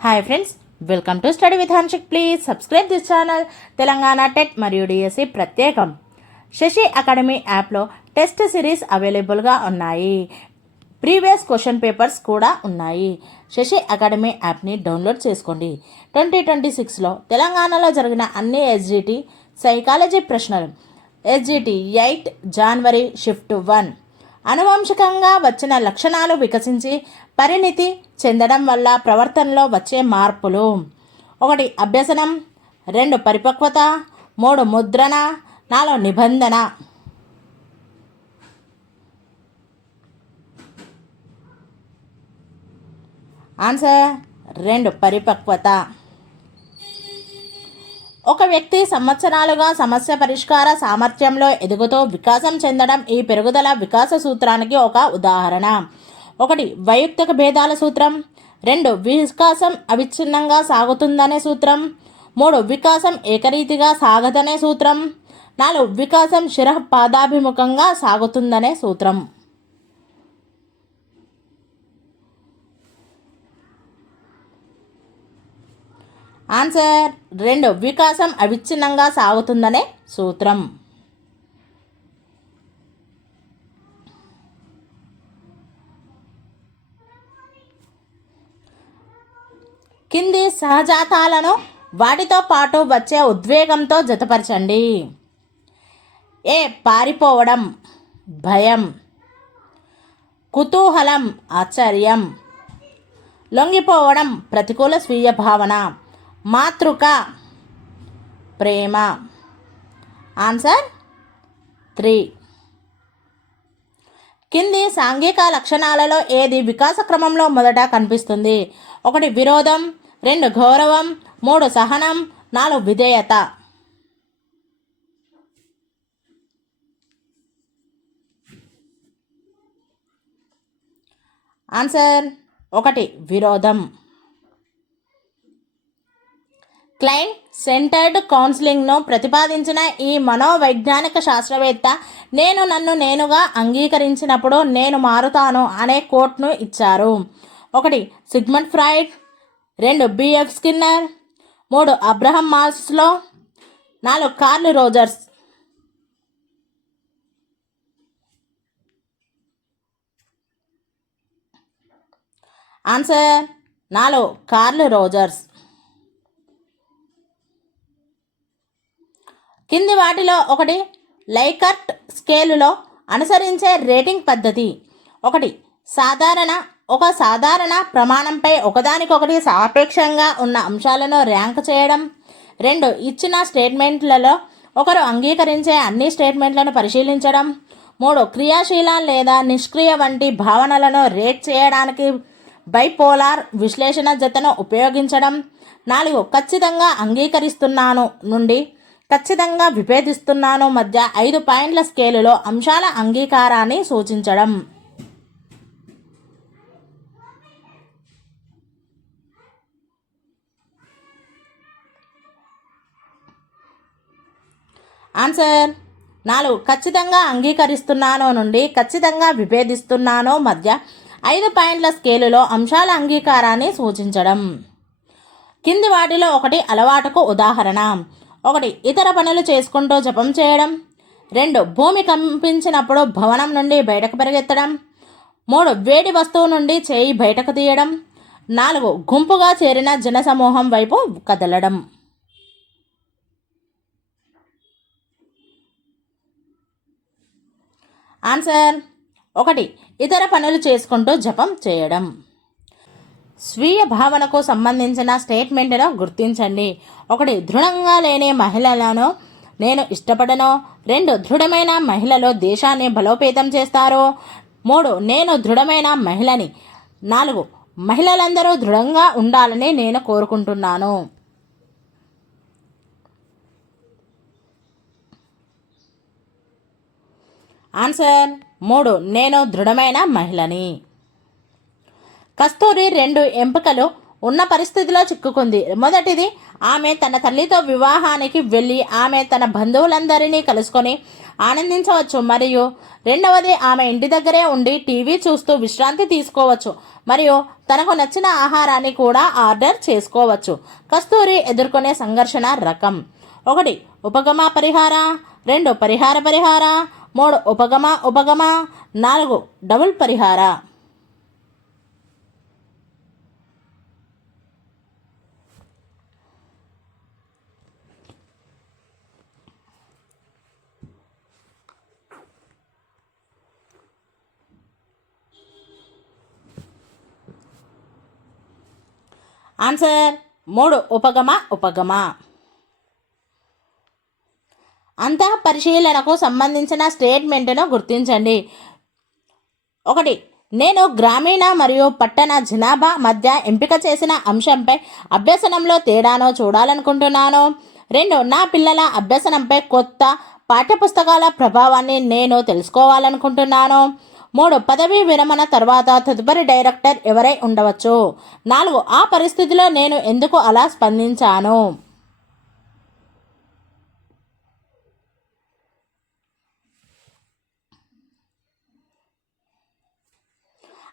Hi friends, welcome to study with Hanshik. Please subscribe this channel. Telangana TET మరియు DSC ప్రత్యేకం. Shashi academy యాప్లో test series అవైలబుల్గా ఉన్నాయి. ప్రీవియస్ క్వశ్చన్ పేపర్స్ కూడా ఉన్నాయి. శశి అకాడమీ యాప్ని డౌన్లోడ్ చేసుకోండి. 2026లో తెలంగాణలో జరిగిన అన్ని ఎస్జిటి సైకాలజీ ప్రశ్నలు. ఎస్జిటి 8 జనవరి షిఫ్ట్ 1. అనువంశికంగా వచ్చిన లక్షణాలు వికసించి పరిణితి చెందడం వల్ల ప్రవర్తనలో వచ్చే మార్పులు. 1 అభ్యసనం, 2 పరిపక్వత, 3 ముద్రణ, 4 నిబంధన. ఆన్సర్ 2 పరిపక్వత. ఒక వ్యక్తి సంవత్సరాలుగా సమస్య పరిష్కార సామర్థ్యంలో ఎదుగుతూ వికాసం చెందడం ఈ పెరుగుదల వికాస సూత్రానికి ఒక ఉదాహరణ. 1 వైయక్తిక భేదాల సూత్రం, 2 వికాసం అవిచ్ఛిన్నంగా సాగుతుందనే సూత్రం, 3 వికాసం ఏకరీతిగా సాగదనే సూత్రం, 4 వికాసం శిరఃపాదాభిముఖంగా సాగుతుందనే సూత్రం. ఆన్సర్ 2 వికాసం అవిచ్ఛిన్నంగా సాగుతుందనే సూత్రం. కింది సహజాతాలను వాటితో పాటు వచ్చే ఉద్వేగంతో జతపరచండి. ఏ పారిపోవడం, భయం. కుతూహలం, ఆశ్చర్యం. లొంగిపోవడం, ప్రతికూల స్వీయ భావన. మాతృక, ప్రేమ. ఆన్సర్ 3. కింది సాంఘిక లక్షణాలలో ఏది వికాస క్రమంలో మొదట కనిపిస్తుంది? 1 విరోధం, 2 గౌరవం, 3 సహనం, 4 విధేయత. ఆన్సర్ 1 విరోధం. క్లయింట్ సెంటర్డ్ కౌన్సిలింగ్ను ప్రతిపాదించిన ఈ మనోవైజ్ఞానిక శాస్త్రవేత్త నేను నన్ను నేనుగా అంగీకరించినప్పుడు నేను మారుతాను అనే కోట్ను ఇచ్చారు. 1 Sigmund Freud, 2 BF Skinner, 3 Abraham Maslow, 4 Carl Rogers. Answer 4 Carl Rogers. కింది వాటిలో 1 లైకర్ట్ స్కేలులో అనుసరించే రేటింగ్ పద్ధతి. 1 ఒక సాధారణ ప్రమాణంపై ఒకదానికొకటి సాపేక్షంగా ఉన్న అంశాలను ర్యాంక్ చేయడం. 2 ఇచ్చిన స్టేట్మెంట్లలో ఒకరు అంగీకరించే అన్ని స్టేట్మెంట్లను పరిశీలించడం. 3 క్రియాశీల లేదా నిష్క్రియ వంటి భావనలను రేట్ చేయడానికి బైపోలార్ విశ్లేషణ జతను ఉపయోగించడం. 4 ఖచ్చితంగా అంగీకరిస్తున్నాను నుండి ఖచ్చితంగా విభేదిస్తున్నాను మధ్య 5 పాయింట్ల స్కేలులో అంశాల అంగీకారాన్ని సూచించడం. ఆన్సర్ 4 ఖచ్చితంగా అంగీకరిస్తున్నాను నుండి ఖచ్చితంగా విభేదిస్తున్నాను మధ్య 5 పాయింట్ల స్కేలులో అంశాల అంగీకారాన్ని సూచించడం. కింది వాటిలో 1 అలవాటుకు ఉదాహరణ. 1 ఇతర పనులు చేసుకుంటూ జపం చేయడం. 2 భూమి కంపించినప్పుడు భవనం నుండి బయటకు పరిగెత్తడం. 3 వేడి వస్తువు నుండి చేయి బయటకు తీయడం. 4 గుంపుగా చేరిన జనసమూహం వైపు కదలడం. ఆన్సర్ 1 ఇతర పనులు చేసుకుంటూ జపం చేయడం. స్వీయ భావనకు సంబంధించిన స్టేట్మెంట్ను గుర్తించండి. 1 దృఢంగా లేని మహిళలను నేను ఇష్టపడను. 2 దృఢమైన మహిళలు దేశాన్ని బలోపేతం చేస్తారు. 3 నేను దృఢమైన మహిళని. 4 మహిళలందరూ దృఢంగా ఉండాలని నేను కోరుకుంటున్నాను. ఆన్సర్ 3 నేను దృఢమైన మహిళని. కస్తూరి 2 ఎంపికలు ఉన్న పరిస్థితిలో చిక్కుకుంది. మొదటిది, ఆమె తన తల్లితో వివాహానికి వెళ్ళి ఆమె తన బంధువులందరినీ కలుసుకొని ఆనందించవచ్చు. మరియు రెండవది, ఆమె ఇంటి దగ్గరే ఉండి టీవీ చూస్తూ విశ్రాంతి తీసుకోవచ్చు. మరియు తనకు నచ్చిన ఆహారాన్ని కూడా ఆర్డర్ చేసుకోవచ్చు. కస్తూరి ఎదుర్కొనే సంఘర్షణ రకం: 1 ఉపగమ పరిహార, 2 పరిహార పరిహార, 3 ఉపగమ ఉపగమ, 4 డబుల్ పరిహార. ఆన్సర్ 3 ఉపగమ ఉపగమ. అంతః పరిశీలనకు సంబంధించిన స్టేట్మెంట్ను గుర్తించండి. 1 నేను గ్రామీణ మరియు పట్టణ జనాభా మధ్య ఎంపిక చేసిన అంశంపై అభ్యసనంలో తేడాను చూడాలనుకుంటున్నాను. 2 నా పిల్లల అభ్యసనంపై కొత్త పాఠ్యపుస్తకాల ప్రభావాన్ని నేను తెలుసుకోవాలనుకుంటున్నాను. 3 పదవీ విరమణ తర్వాత తదుపరి డైరెక్టర్ ఎవరై ఉండవచ్చు. 4 ఆ పరిస్థితిలో నేను ఎందుకు అలా స్పందించాను.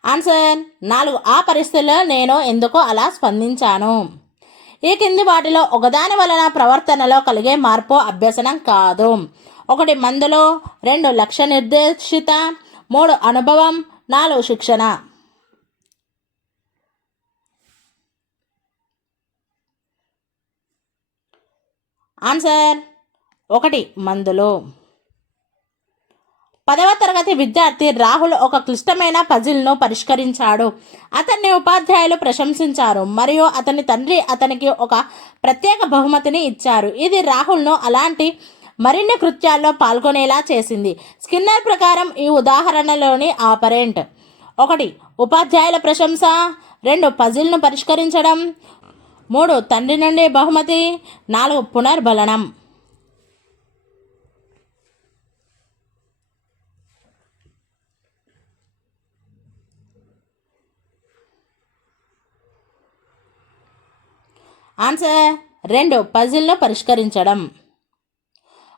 ఆన్సర్ 4 ఆ పరిస్థితిలో నేను ఎందుకు అలా స్పందించాను. ఈ కింది వాటిలో ఒకదాని వలన ప్రవర్తనలో కలిగే మార్పు అభ్యసనం కాదు. 1 మందులు, 2 లక్ష్య నిర్దేశిత, 3 అనుభవం, 4 శిక్షణ. ఆన్సర్ 1 మందులు. 10వ తరగతి విద్యార్థి రాహుల్ ఒక క్లిష్టమైన పజిల్ను పరిష్కరించాడు. అతన్ని ఉపాధ్యాయులు ప్రశంసించారు మరియు అతని తండ్రి అతనికి ఒక ప్రత్యేక బహుమతిని ఇచ్చారు. ఇది రాహుల్ను అలాంటి మరిన్ని కృత్యాల్లో పాల్గొనేలా చేసింది. స్కిన్నర్ ప్రకారం ఈ ఉదాహరణలోని ఆపరెంట్: 1 ఉపాధ్యాయుల ప్రశంస, 2 పజిల్ను పరిష్కరించడం, 3 తండ్రి నుండి బహుమతి, 4 పునర్బలనం. ఆన్సర్ 2 పజిల్ను పరిష్కరించడం.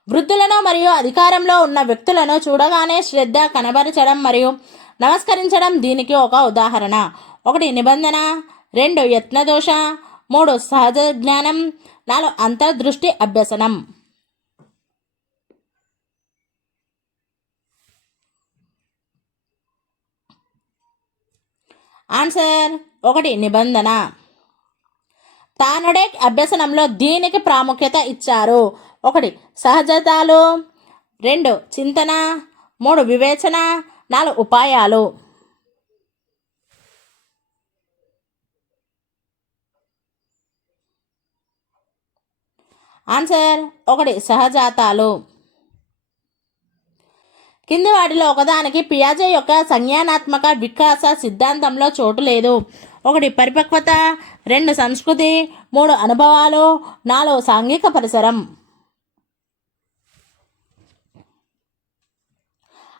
వృద్ధులను మరియు అధికారంలో ఉన్న వ్యక్తులను చూడగానే శ్రద్ధ కనబరచడం మరియు నమస్కరించడం దీనికి ఒక ఉదాహరణ. 1 నిబంధన, 2 యత్నదోష, 3 సహజ జ్ఞానం, 4 అంతర్దృష్టి అభ్యసనం. ఆన్సర్ 1 నిబంధన. తానడేక్ అభ్యసనంలో దీనికి ప్రాముఖ్యత ఇచ్చారు. 1 సహజతాలు, 2 చింతన, 3 వివేచన, 4 ఉపాయాలు. ఆన్సర్ 1 సహజాతాలు. కింది వాటిలో ఒకదానికి పియాజే యొక్క సంజ్ఞానాత్మక వికాస సిద్ధాంతంలో చోటు లేదు. 1 పరిపక్వత, 2 సంస్కృతి, 3 అనుభవాలు, 4 సాంఘిక పరిసరం.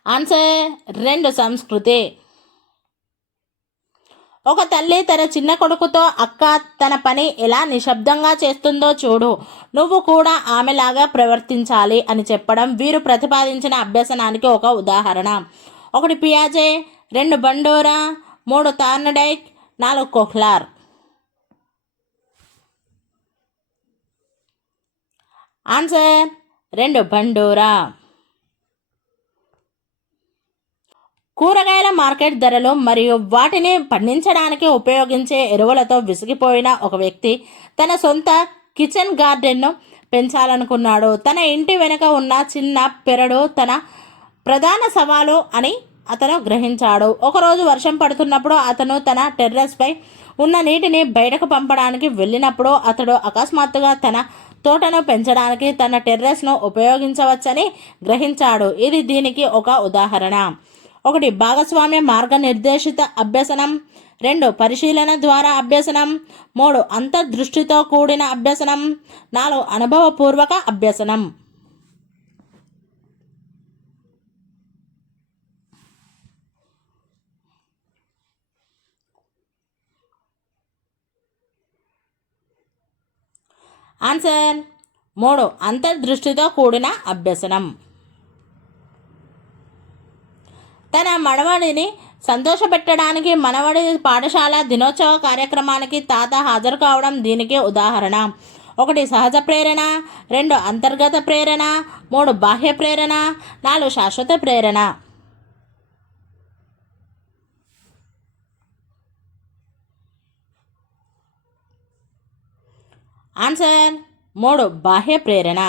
ఆన్సర్ 2 సంస్కృతి. ఒక తల్లి తన చిన్న కొడుకుతో, అక్క తన పని ఎలా నిశ్శబ్దంగా చేస్తుందో చూడు, నువ్వు కూడా ఆమెలాగా ప్రవర్తించాలి అని చెప్పడం వీరు ప్రతిపాదించిన అభ్యసనానికి ఒక ఉదాహరణ. 1 పియాజే, 2 బండోరా, 3 తార్నడైక్, 4 కోహ్లర్. ఆన్సర్ 2 బండోరా. కూరగాయల మార్కెట్ ధరలు మరియు వాటిని పండించడానికి ఉపయోగించే ఎరువులతో విసిగిపోయిన ఒక వ్యక్తి తన సొంత కిచెన్ గార్డెన్ను పెంచాలనుకున్నాడు. తన ఇంటి వెనుక ఉన్న చిన్న పెరడు తన ప్రధాన సవాలు అని అతను గ్రహించాడు. ఒకరోజు వర్షం పడుతున్నప్పుడు అతను తన టెర్రస్పై ఉన్న నీటిని బయటకు పంపడానికి వెళ్ళినప్పుడు అతడు అకస్మాత్తుగా తన తోటను పెంచడానికి తన టెర్రస్ను ఉపయోగించవచ్చని గ్రహించాడు. ఇది దీనికి ఒక ఉదాహరణ. 1 భాగస్వామ్య మార్గనిర్దేశిత అభ్యసనం, 2 పరిశీలన ద్వారా అభ్యసనం, 3 అంతర్దృష్టితో కూడిన అభ్యసనం, 4 అనుభవపూర్వక అభ్యసనం. ఆన్సర్ 3 అంతర్దృష్టితో కూడిన అభ్యసనం. తన మనవడిని సంతోషపెట్టడానికి మనవడి పాఠశాల దినోత్సవ కార్యక్రమానికి తాత హాజరు కావడం దీనికి ఉదాహరణ. 1 సహజ ప్రేరణ, 2 అంతర్గత ప్రేరణ, 3 బాహ్య ప్రేరణ, 4 శాశ్వత ప్రేరణ. ఆన్సర్ 3 బాహ్య ప్రేరణ.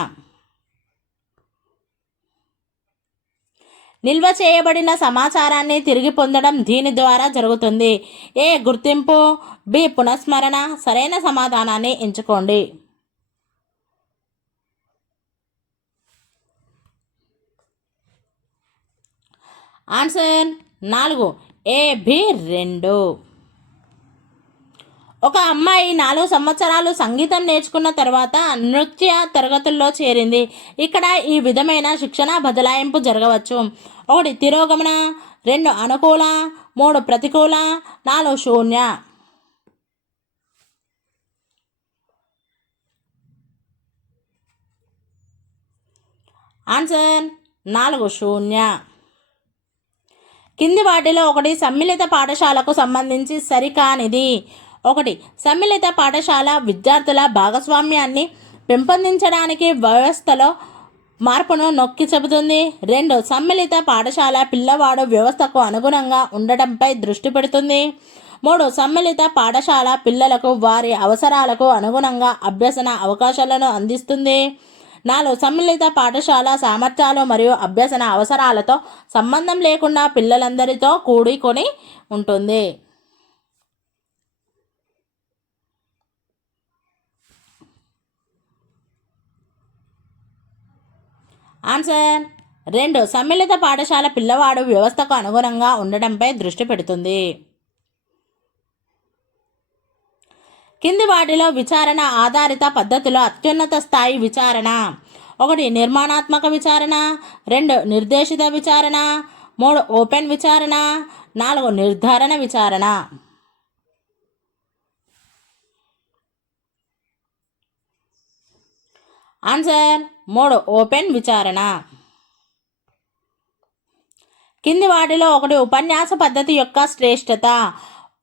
నిల్వ చేయబడిన సమాచారాన్ని తిరిగి పొందడం దీని ద్వారా జరుగుతుంది. ఏ గుర్తింపు, బి పునఃస్మరణ. సరైన సమాధానాన్ని ఎంచుకోండి. Answer 4 A B 2. ఒక అమ్మాయి 4 సంవత్సరాలు సంగీతం నేర్చుకున్న తర్వాత నృత్య తరగతుల్లో చేరింది. ఇక్కడ ఈ విధమైన శిక్షణ బదలాయింపు జరగవచ్చు. 1 తిరోగమన, 2 అనుకూల, 3 ప్రతికూల, 4 శూన్య. ఆన్సర్ 4 శూన్య. కింది వాటిలో 1 సమ్మిళిత పాఠశాలకు సంబంధించి సరికానిది. 1 సమ్మిళిత పాఠశాల విద్యార్థుల భాగస్వామ్యాన్ని పెంపొందించడానికి వ్యవస్థలో మార్పును నొక్కి చెబుతుంది. 2 సమ్మిళిత పాఠశాల పిల్లవాడు వ్యవస్థకు అనుగుణంగా ఉండటంపై దృష్టి పెడుతుంది. 3 సమ్మిళిత పాఠశాల పిల్లలకు వారి అవసరాలకు అనుగుణంగా అభ్యసన అవకాశాలను అందిస్తుంది. 4 సమ్మిళిత పాఠశాల సామర్థ్యాలు మరియు అభ్యసన అవసరాలతో సంబంధం లేకుండా పిల్లలందరితో కూడుకొని ఉంటుంది. ఆన్సర్ 2 సమ్మిళిత పాఠశాల పిల్లవాడు వ్యవస్థకు అనుగుణంగా ఉండడంపై దృష్టి పెడుతుంది. కింది వాటిలో విచారణ ఆధారిత పద్ధతిలో అత్యున్నత స్థాయి విచారణ. 1 నిర్మాణాత్మక విచారణ, 2 నిర్దేశిత విచారణ, 3 ఓపెన్ విచారణ, 4 నిర్ధారణ విచారణ. ఆన్సర్ 3 ఓపెన్ విచారణ. కింది వాటిలో 1 ఉపన్యాస పద్ధతి యొక్క శ్రేష్టత.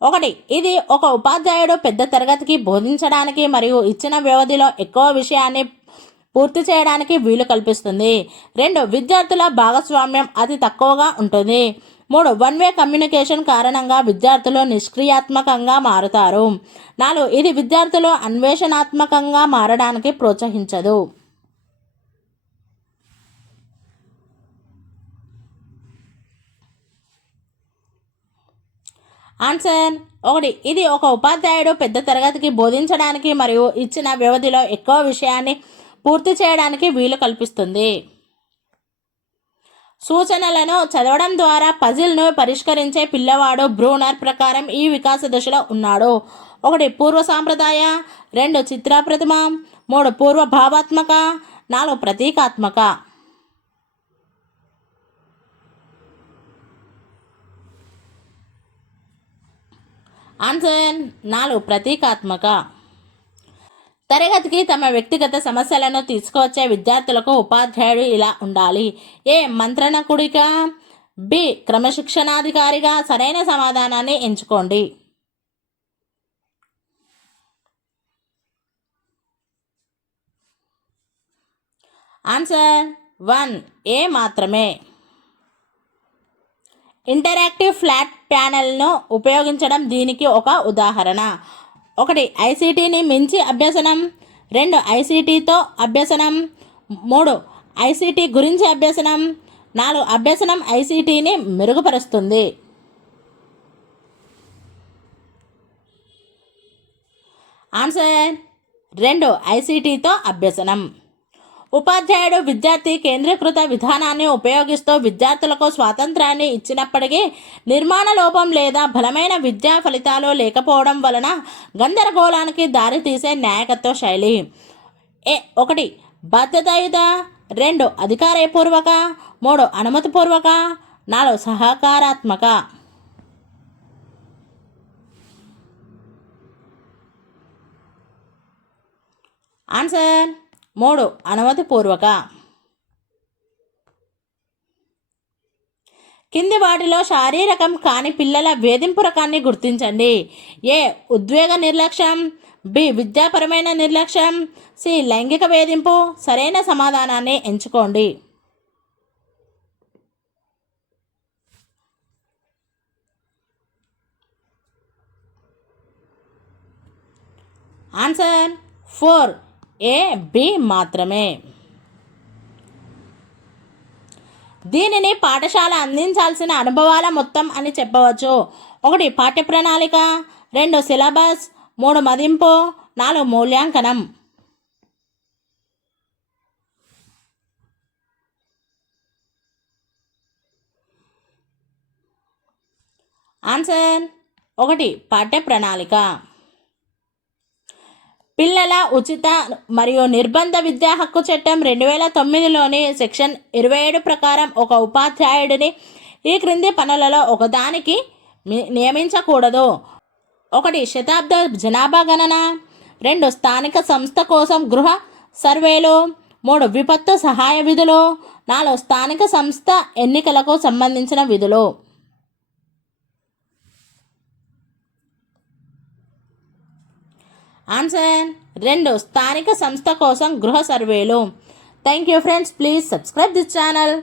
1 ఇది ఒక ఉపాధ్యాయుడు పెద్ద తరగతికి బోధించడానికి మరియు ఇచ్చిన వ్యవధిలో ఎక్కువ విషయాన్ని పూర్తి చేయడానికి వీలు కల్పిస్తుంది. 2 విద్యార్థుల భాగస్వామ్యం అతి తక్కువగా ఉంటుంది. 3 వన్ వే కమ్యూనికేషన్ కారణంగా విద్యార్థులు నిష్క్రియాత్మకంగా మారుతారు. 4 ఇది విద్యార్థులు అన్వేషణాత్మకంగా మారడానికి ప్రోత్సహించదు. ఆన్సర్ 1 ఇది ఒక ఉపాధ్యాయుడు పెద్ద తరగతికి బోధించడానికి మరియు ఇచ్చిన వ్యవధిలో ఎక్కువ విషయాన్ని పూర్తి చేయడానికి వీలు కల్పిస్తుంది. సూచనలను చదవడం ద్వారా పజిల్ను పరిష్కరించే పిల్లవాడు బ్రూనర్ ప్రకారం ఈ వికాస దశలో ఉన్నాడు. 1 పూర్వ సాంప్రదాయ, 2 చిత్రప్రతిమ, 3 పూర్వ భావాత్మక, 4 ప్రతీకాత్మక. ఆన్సర్ 4 ప్రతీకాత్మక. తరగతికి తమ వ్యక్తిగత సమస్యలను తీసుకువచ్చే విద్యార్థులకు ఉపాధ్యాయుడు ఇలా ఉండాలి. ఏ మంత్రణకుడిగా, బి క్రమశిక్షణాధికారిగా. సరైన సమాధానాన్ని ఎంచుకోండి. ఆన్సర్ 1 ఏ మాత్రమే. ఇంటరాక్టివ్ ఫ్లాట్ ప్యానెల్ను ఉపయోగించడం దీనికి ఒక ఉదాహరణ. 1 ఐసీటీని మించి అభ్యసనం, 2 ఐసీటీతో అభ్యసనం, 3 ఐసీటీ గురించి అభ్యసనం, 4 అభ్యసనం ఐసీటీని మెరుగుపరుస్తుంది. ఆన్సర్ 2 ఐసీటీతో అభ్యసనం. ఉపాధ్యాయుడు విద్యార్థి కేంద్రీకృత విధానాన్ని ఉపయోగిస్తూ విద్యార్థులకు స్వాతంత్రాన్ని ఇచ్చినప్పటికీ నిర్మాణ లోపం లేదా బలమైన విద్యా ఫలితాలు లేకపోవడం వలన గందరగోళానికి దారితీసే నాయకత్వ శైలి. 1 బాధ్యతాయుత, 2 అధికారపూర్వక, 3 అనుమతిపూర్వక, 4 సహకారాత్మక. ఆన్సర్ 3 అనుమతిపూర్వక. కింది వాటిలో శారీరకం కాని పిల్లల వేధింపు రకాన్ని గుర్తించండి. ఏ ఉద్వేగ నిర్లక్ష్యం, బి విద్యాపరమైన నిర్లక్ష్యం, సి లైంగిక వేధింపు. సరైన సమాధానాన్ని ఎంచుకోండి. ఆన్సర్ 4 ఏ బి మాత్రమే. దీనిని పాఠశాల అందించాల్సిన అనుభవాల మొత్తం అని చెప్పవచ్చు. 1 పాఠ్య ప్రణాళిక, 2 సిలబస్, 3 మదింపు, 4 మూల్యాంకనం. ఆన్సర్ 1 పాఠ్య ప్రణాళిక. పిల్లల ఉచిత మరియు నిర్బంధ విద్యా హక్కు చట్టం 2009లోని సెక్షన్ 27 ప్రకారం ఒక ఉపాధ్యాయుడిని ఈ క్రింది పనులలో ఒకదానికి నియమించకూడదు. 1 శతాబ్ద జనాభా గణన, 2 స్థానిక సంస్థ కోసం గృహ సర్వేలు, 3 విపత్తు సహాయ విధులు, 4 స్థానిక సంస్థ ఎన్నికలకు సంబంధించిన విధులు. ఆన్సర్ 2 స్థానిక సంస్థ కోసం గృహ సర్వేలు. Thank you friends. Please subscribe this channel.